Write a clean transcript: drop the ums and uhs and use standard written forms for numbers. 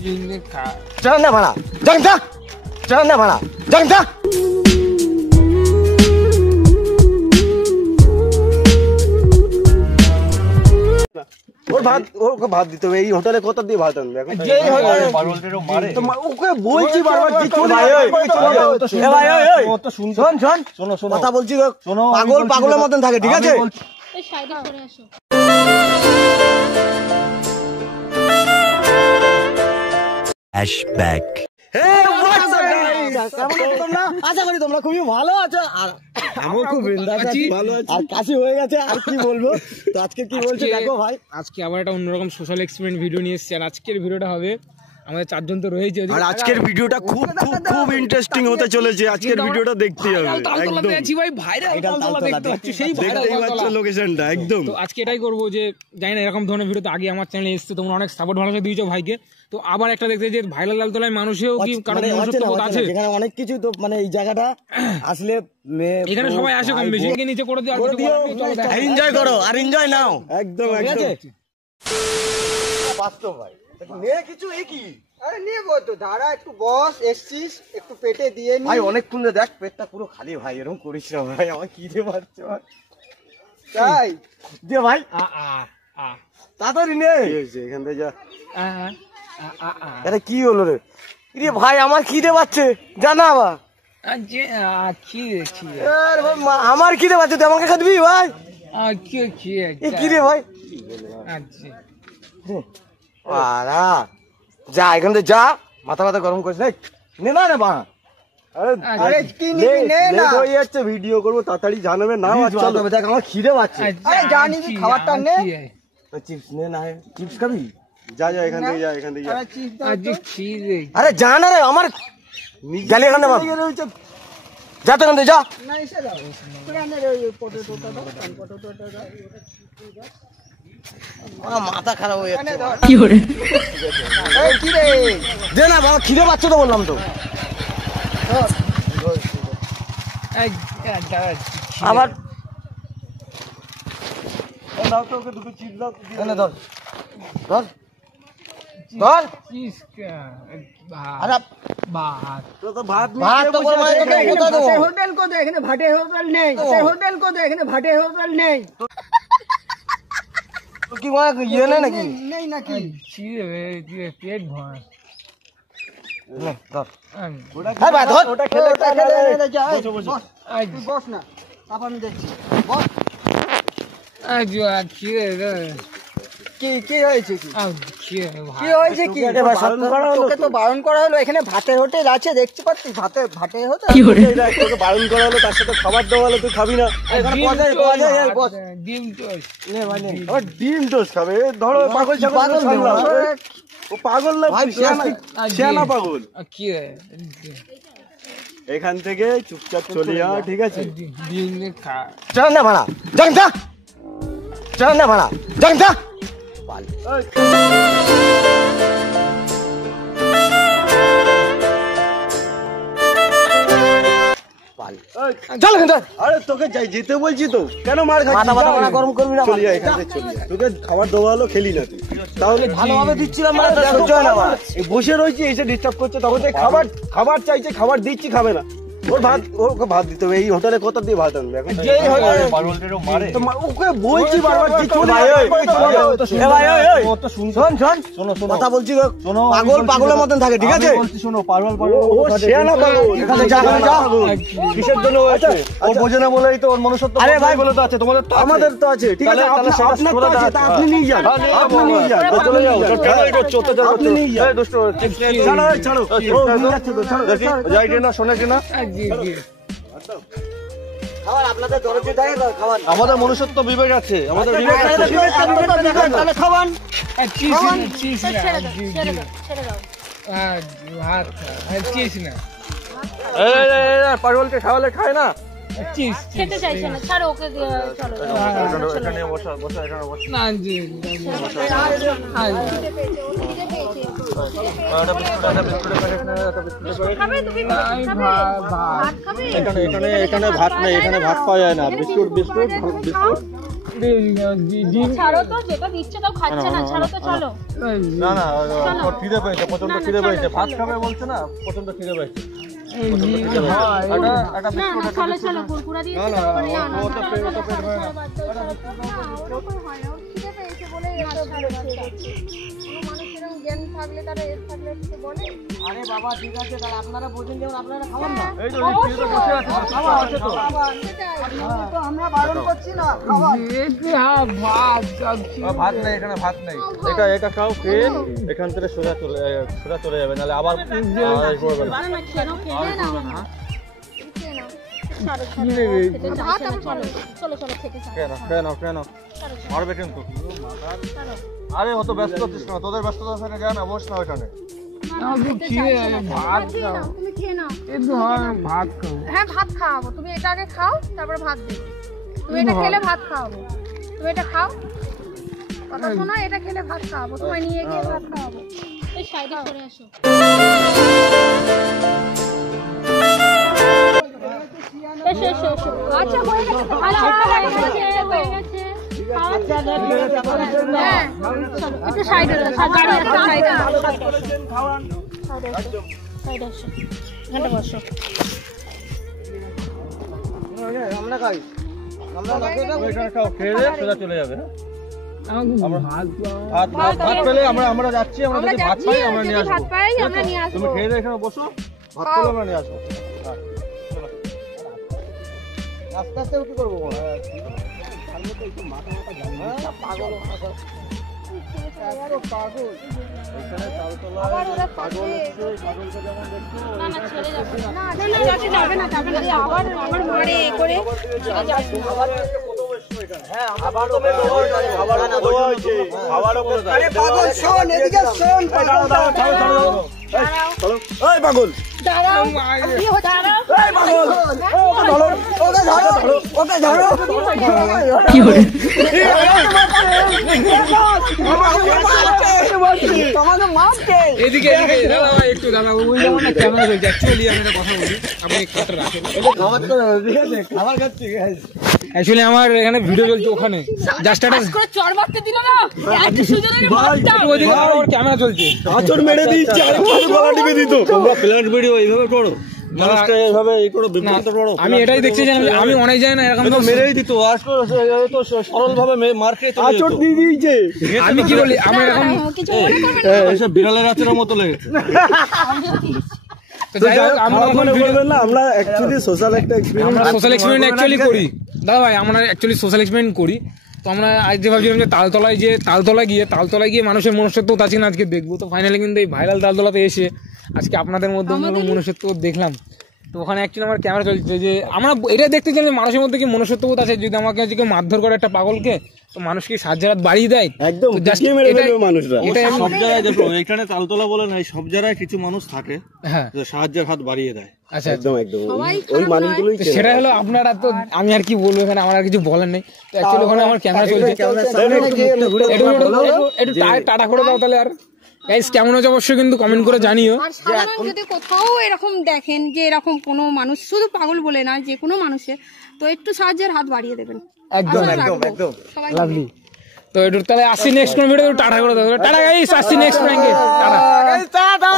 चल ना भाड़ा जंग जा चल ना भाड़ा जंग जा ওর ভাত ওকে ভাত দিতে হবে এই হোটেলে কত দিয়ে ভাত আনবে এখন যেই হয় পাগলটারও মারে তো ওকে বলছি বারবার যে চল ভাই এ ভাই ও তো শুন শোনো কথা বলছি পাগল পাগলের মতন থাকে ঠিক আছে এই সাইডে সরে আসো ফ্ল্যাশব্যাক আশা করি তোমরা খুবই ভালো আছো আর আমিও খুব বিন্দাস আছি আর কাশি হয়ে গেছে আর কি বলবো তো আজকে কি বলছো দেখো ভাই আজকে আবার একটা অন্যরকম সোশ্যাল এক্সপেরিমেন্ট ভিডিও নিয়ে এসেছি আর আজকের ভিডিওটা হবে আমাদের চারজন তো রয়েছে আর আজকের ভিডিওটা খুব খুব খুব ইন্টারেস্টিং হতে চলেছে আজকের ভিডিওটা দেখতেই হবে একদম আছি ভাই ভাইরাল তালতলা দেখতে পাচ্ছি সেই দেখতেই পাচ্ছ লোকেশনটা একদম তো আজকে এটাই করব যে জানি না এরকম ধরনের ভিডিও তো আগে আমার চ্যানেলে এসেছে তোমরা অনেক সাপোর্ট ভালোবাসা দিয়েছো ভাইকে তো আবার একটা দেখতে যে ভাইরাল তালতলায় মানুষেও কি কারণ মনুষ্যত্ব আছে এখানে অনেক কিছু তো মানে এই জায়গাটা আসলে এখানে সবাই আসে কম বেশি কে নিচে করে দিও আর এনজয় করো আর এনজয় নাও একদম একদম বাস্তব ভাই মেয়ে কিছু একই আরে নিয়ে বল তো দাঁড়া একটু বস এসছিস একটু পেটে দিয়ে নি ভাই অনেকক্ষণ দেখ পেটটা পুরো খালি ভাই এরকম করিস না ভাই আমার কি দে পারছে ভাই তাই দে ভাই তাড়াতাড়ি নে এখান থেকে যা আরে কি হলো রে রে ভাই আমার কি দে পাচ্ছে জানা বা আমার কি দে পাচ্ছে তুই আমাকে খাবি ভাই কি রে ভাই আরা যা এখান থেকে যা মাথা মাথা গরম করিস নে না রে বা আরে কি নিবি নে না হয়ে যাচ্ছে ভিডিও করবো তাড়াতাড়ি জানাবে না চল দেখ আমার খিদে পাচ্ছে আরে জানি কি খাবারটা নে চিপস নে না চিপস খাবি যা যা এখান থেকে যা এখান থেকে যা আরে যা না রে আমার গেলে এখানে যা তো এখান থেকে যা না এসে যাও পুরানে রে পটেটোটা দাও পটেটোটা দাও মাথা খারাপ হয়ে যাচ্ছে কি করে এই কি রে দে না বাবা খিদে পাচ্ছে তো বললাম তো আবার দাও তো ওকে দুটো চিপস দাও এনে ধর ধর ধর আরে ভাত তো ভাত ভাত তো হোটেল কো দে এখানে ভাটে হোটেল নেই হোটেল কো দে এখানে ভাটে হোটেল নেই তো কি ওয়া ইয়ে নেই নাকি নেই নাকি পেট ভর নে ধর হ্যাঁ ভাই ধর ওটা খেলে যা বস না তারপর আমি দেখছি বস কি হয়েছে কি হয়েছে কি তোকে তো বারণ করা হলো এখানে ভাতের হোটেল আছে দেখতে পাচ্ছিস ভাতের হোটেল তোকে বারণ করা হলো তার সাথে খাবার দেওয়া হলো তুই খাবি না ডিম টোস্ট নে ভাই নে আবার ডিম টোস্ট খাবে ধরো পাগল ও পাগল না শিয়ানা পাগল কি এখান থেকে চুপচাপ চলে যা ঠিক আছে ডিম খা চল না ভাড়া জং যা চল না ভাড়া জং যা আরে তোকে যেতে বলছি তো কেন মার খাচ্ছিস গরম করবি না চলে যা এখান থেকে চলে যা তোকে খাবার দেওয়া হলো খেলি না তুই তাহলে ভালোভাবে দিচ্ছিলাম বসে রয়েছি এসে ডিস্টার্ব করছে তখন খাবার চাইছে খাবার দিচ্ছি খাবে না ওর ভাত ওকে ভাত দিতে হবে এই হোটেলে কত দিয়ে ভাত আনবে এখন যেই হয় পাগলটারও মারে তো ওকে বলছি বারবার যে চল ভাই এ ভাই ও তো শুন কথা বলছি পাগল পাগলের মতন থাকে ঠিক আছে বলছি শোনো পাগল ও শিয়ানা পাগল এখানে যা কিসের জন্য হয়েছে ও বোঝে না বলেই তো ওর মনুষ্যত্ব আরে ভাই বলে তো আছে তোমাদের তো আমাদের তো আছে ঠিক আছে আপনার তো আছে তা আপনি নিয়ে যান চলে যাও কেন এটা চোতে যাও আপনি নিয়ে যান দোস্ত ছাড়ো ও নিয়ে যাচ্ছে তো ছাড়ো যাই না শোনে কিনা খাবার আপনাদের দরজে থাকে তো খাবার আমাদের মনুষ্যত্ব বিবেক আছে আমাদের বিবেক আছে তাহলে খাওয়ান চিজ না পাগলকে খাওয়ালে খায় না চিজ খেতে চাইছে না ছাড়ো ওকে চলো এখানে বসা এখানে বসা না জি এখানে ভাত নেই এখানে ভাত পাওয়া যায় না বিস্কুট ছাড়ো তো, যেটা দিচ্ছে তাও খাচ্ছে না, ছাড়ো তো, চলো। না না ওর খিদে পেয়েছে, প্রচন্ড খিদে পেয়েছে, ভাত খাবে বলছে না, প্রচন্ড খিদে পেয়েছে। না না, চলো চলো, কুরকুরা দিয়ে দিতে হবে। না না, ওরকম হয় না, ওরকম হয় না, ওর খিদে পেয়েছে বলে এসব বলেছে। কোনো মানুষের জ্ঞান থাকলে তারা এর থাকলে কিছু বলে। আরে বাবা ঠিক আছে, তাহলে আপনারা বোঝেন যেমন আপনারা খাবেন না। এই তো খিদে বসে আছে, খাওয়া আছে তো। তো আমরা বারণ করছি না খাবার। ভাত নেই এখানে, ভাত নেই। এটা খাও, খেয়ে এখান থেকে সোজা চলে যাবে, নাহলে আবার না না, খেয়ে নাও, খেয়ে নাও। খেয়ে নাও। ছাড়ো, ছাড়ো, খেতে চাইছে না, চলো চলো চলো, খেতে চাই। কেন মারবে কিন্তু। আরে অত ব্যস্ত হচ্ছিস না, তোদের ব্যস্ততা থেকে যা না, বস না ওইখানে। তুমি খেয়ে নাও। হ্যাঁ, ভাত খাওয়াবো, তুমি এটা আগে খাও, তারপরে ভাত দেবো। তুমি এটা খেলে ভাত খাওয়াবো, তুমি এটা খাও, কথা শোনো, এটা খেলে ভাত খাওয়াবো, তোমায় নিয়ে গিয়ে ভাত খাওয়াবো। এই সাইডে সরে আসো। এসো এসো এসো। আচ্ছা, হয়ে গেছে তো, ভালো হয়ে গেছে। হ্যাঁ, চলো একটু সাইডে গাড়ি একটা সাইডে সাইডে আসো, এখানটা বসো। আমরা খাই, আমরা ওইখানে খাও, খেয়ে সোজা চলে যাবে। ভাত পেলে আমরা যাচ্ছি, আমরা যদি ভাত পাই আমরা নিয়ে আসবো। ভাত পাই আমরা নিয়ে আসবো। তুমি খেয়ে দিয়ে এখানে বসো, ভাত পেলে আমরা নিয়ে আসবো। আস্তে আস্তে উঠে করবো। না না, ছেড়ে যাবে না, না যাবে না, যাবে না, আবার মারে এ করে ছেড়ে যাবে। দাঁড়াও, কি হচ্ছে? এদিকে এদিকে দাদা ভাই, একটু দাদা, ওই যেমন না ক্যামেরা চলছে, অ্যাকচুয়ালি আমি একটা কথা বলি, আপনি খাটটা রাখেন। অ্যাকচুয়ালি আমার এখানে ভিডিও চলছে, ওখানে জাস্ট একটা করে চড় মারতে দিল না, এত সুযোগে মারতাম। ওইদিকে আমার ক্যামেরা চলছে। আচর মেরে দিচ্ছে, আরেকবার গলা টিপে দিত। তোমরা প্ল্যান ভিডিও এইভাবে করো, মানুষটা এইভাবে এই করো, বিভ্রান্ত করো। আমি এটাই দেখছি যে আমি অনেক জানি না এরকম তো মেরেই দিত, আর তো সরল ভাবে মার খেয়ে আচর দিয়ে দিয়েছে। আমি কি বলি, আমরা এরকম কিছু মনে করবেন না। এসব বিড়ালের আচরের মতো লেগেছে। তো যাই হোক, আমরা বলবেন না, আমরা অ্যাকচুয়ালি সোশ্যাল একটা এক্সপেরিমেন্ট, আমরা সোশ্যাল এক্সপেরিমেন্ট অ্যাকচুয়ালি করি দাদা ভাই, আমরা অ্যাকচুয়ালি সোশ্যাল এক্সপেরিমেন্ট করি। তো আমরা আজ যে ভাবছিলাম যে তালতলায় গিয়ে মানুষের মনুষ্যত্ব আছে না আজকে দেখবো। তো ফাইনালি কিন্তু এই ভাইরাল তালতলাতে এসে আজকে আপনাদের মধ্যে মনুষ্যত্ব দেখলাম। তো ওখানে অ্যাকচুয়ালি আমার ক্যামেরা চলছে যে আমরা এটা দেখতে চাই যে মানুষের মধ্যে কি মনুষ্যত্ববোধ আছে। যদি আমাকে আজকে কেউ মারধর করে একটা পাগলকে, তো মানুষ কি সাহায্যের হাত বাড়িয়ে দেয়? একদম মানুষরা এটা সব জায়গায় দেখো, এখানে তালতলা বলে না, সব জায়গায় কিছু মানুষ থাকে হ্যাঁ, যে সাহায্যের হাত বাড়িয়ে দেয়। আচ্ছা একদম ওই মানুষগুলোই তো সেটা হলো আপনারা। তো আমি আর কি বলবো, এখানে আমার আর কিছু বলার নেই। তো অ্যাকচুয়ালি ওখানে আমার ক্যামেরা চলছে, একটু টাটা করে দাও তাহলে। আর গাইস কেমন হচ্ছে অবশ্যই কিন্তু কমেন্ট করে জানিও। আর সাধারণ যদি কোথাও এরকম দেখেন যে এরকম কোনো মানুষ, শুধু পাগল বলে না, যে কোনো মানুষের, তো একটু সাহায্যের হাত বাড়িয়ে দেবেন। একদম একদম সবাই লাভলি। তো একটু তাহলে আসছি নেক্সট কোন ভিডিও, টাটা করে দাও। টাটা গাইস, আসছি নেক্সট প্র্যাঙ্কে। টাটা।